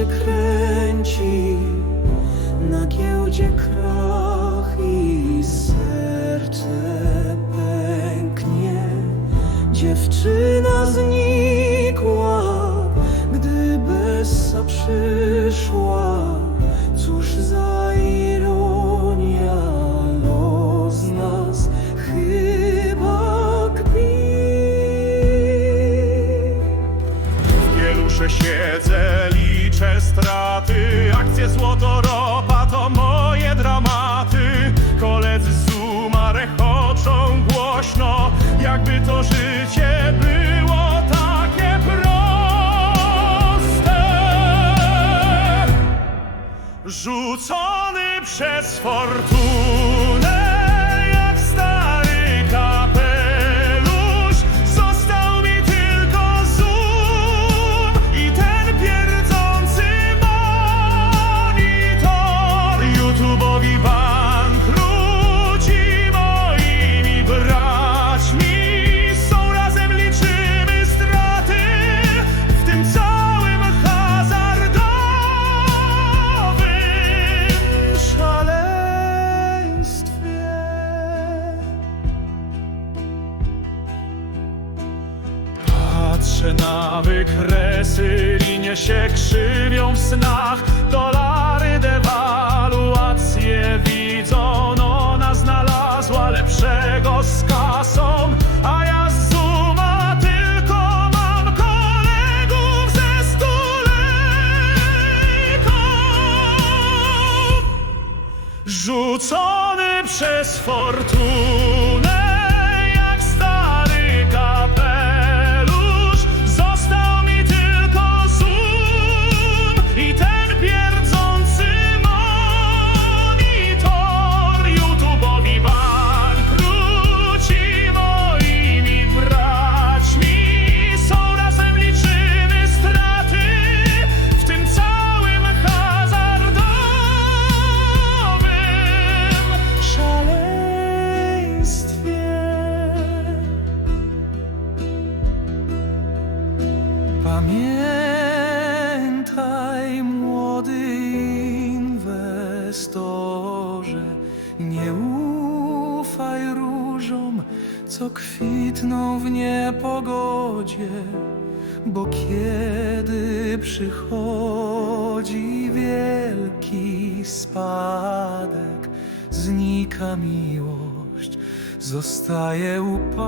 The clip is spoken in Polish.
się kręci na giełdzie krach i serce pęknie. Dziewczyna znikła, gdy Bessa przyszła. Wielusze siedzę, liczę straty. Akcje złoto, ropa to moje dramaty. Koledzy z Zuma rechoczą głośno. Jakby to życie było takie proste. Rzucony przez fortunę Patrzę na wykresy, linie się krzywią w snach. Dolary, dewaluacje widzą Ona znalazła lepszego z kasą. A ja z Zuma tylko mam kolegów ze stulejką Rzucony przez fortunę Pamiętaj, młody inwestorze, nie ufaj różom, co kwitną w niepogodzie, bo kiedy przychodzi wielki spadek, znika miłość, zostaje upadek.